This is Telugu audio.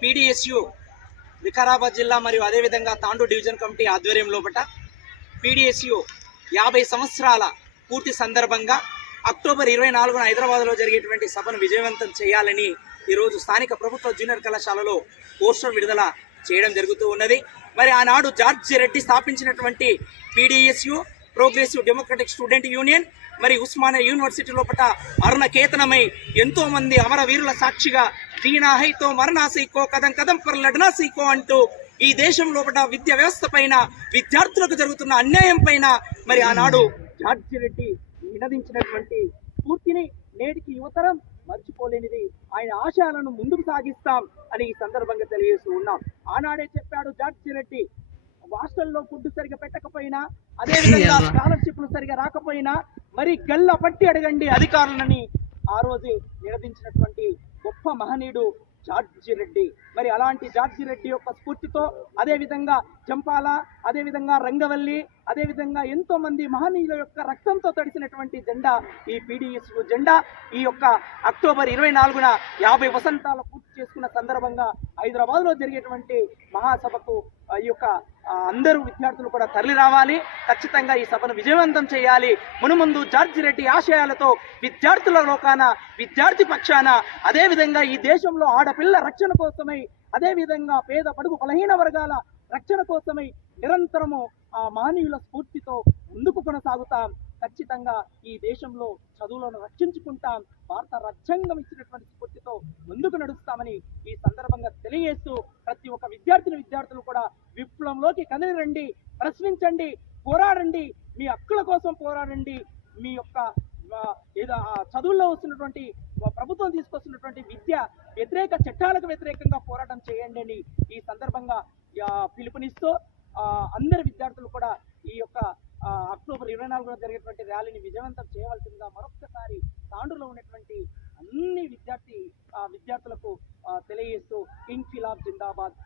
పీడీఎస్యు వికారాబాద్ జిల్లా మరియు అదేవిధంగా తాండూరు డివిజన్ కమిటీ ఆధ్వర్యం లోపట పీడీఎస్యు 50 సంవత్సరాల పూర్తి సందర్భంగా అక్టోబర్ 24న హైదరాబాద్లో జరిగేటువంటి సభను విజయవంతం చేయాలని ఈరోజు స్థానిక ప్రభుత్వ జూనియర్ కళాశాలలో పోస్టర్ విడుదల చేయడం జరుగుతూ ఉన్నది. మరి ఆనాడు జార్జి రెడ్డి స్థాపించినటువంటి PDSU progressive democratic student union మరి ఉస్మానియా యూనివర్సిటీ లోపల అరుణకేతనమై ఎంతో మంది అమరవీరుల సాక్షిగా జీనా హైతో మరణా సీకో కదం కదం పర్ లడ్నా సీకో అంటూ ఈ దేశం లోపల విద్యా వ్యవస్థ పైన విద్యార్థులకు జరుగుతున్న అన్యాయం పైన మరి ఆనాడు జార్జి రెడ్డి నినదించినటువంటి స్ఫూర్తిని నేటికి యువతరం మర్చిపోలేనిది. ఆయన ఆశయాలను ముందుకు సాగిస్తాం అని ఈ సందర్భంగా తెలియజేస్తూ ఉన్నాం. ఆనాడే చెప్పాడు జార్జి రెడ్డి, హాస్టల్లో ఫుడ్ సరిగా పెట్టకపోయినా, అదేవిధంగా స్కాలర్షిప్లు సరిగా రాకపోయినా మరి గల్ల పట్టి అడగండి అధికారులని ఆ రోజు నిలదించినటువంటి గొప్ప మహనీయుడు జార్జి రెడ్డి. మరి అలాంటి జార్జి రెడ్డి యొక్క స్ఫూర్తితో అదేవిధంగా చంపాల, అదేవిధంగా రంగవల్లి, అదేవిధంగా ఎంతో మంది మహనీయుల యొక్క రక్తంతో తడిసినటువంటి జెండా ఈ పీడీఎస్యు జెండా. ఈ యొక్క అక్టోబర్ 24న 50 వసంతాల పూర్తి చేసుకున్న సందర్భంగా హైదరాబాద్లో జరిగేటువంటి మహాసభకు ఈ యొక్క అందరూ విద్యార్థులు కూడా తరలి రావాలి. ఖచ్చితంగా ఈ సభను విజయవంతం చేయాలి. మునుముందు జార్జి రెడ్డి ఆశయాలతో విద్యార్థుల లోకాన, విద్యార్థి పక్షాన, అదేవిధంగా ఈ దేశంలో ఆడపిల్ల రక్షణ కోసమై, అదేవిధంగా పేద బడుగు బలహీన వర్గాల రక్షణ కోసమై నిరంతరము ఆ మహనీయుల స్ఫూర్తితో ముందుకు కొనసాగుతాం. ఖచ్చితంగా ఈ దేశంలో చదువులను రక్షించుకుంటాం. భారత రాజ్యాంగం ఇచ్చినటువంటి స్ఫూర్తితో ముందుకు నడుస్తామని ఈ సందర్భంగా తెలియజేస్తూ ప్రతి ఒక్క విద్యార్థులు కూడా విప్లవంలోకి కదిలి రండి, ప్రశ్నించండి, పోరాడండి, మీ హక్కుల కోసం పోరాడండి. మీ యొక్క చదువుల్లో వస్తున్నటువంటి ప్రభుత్వం తీసుకొస్తున్నటువంటి విద్య వ్యతిరేక చట్టాలకు వ్యతిరేకంగా పోరాటం చేయండి అని ఈ సందర్భంగా పిలుపునిస్తూ అందరి విద్యార్థులు కూడా ఈ యొక్క అక్టోబర్ 24న జరిగేటువంటి ర్యాలీని విజయవంతం చేయవలసిందిగా మరొక్కసారి తాండూరులో ఉన్నటువంటి అన్ని విద్యార్థులకు తెలియజేస్తూ ఇన్కిలాబ్ జిందాబాద్.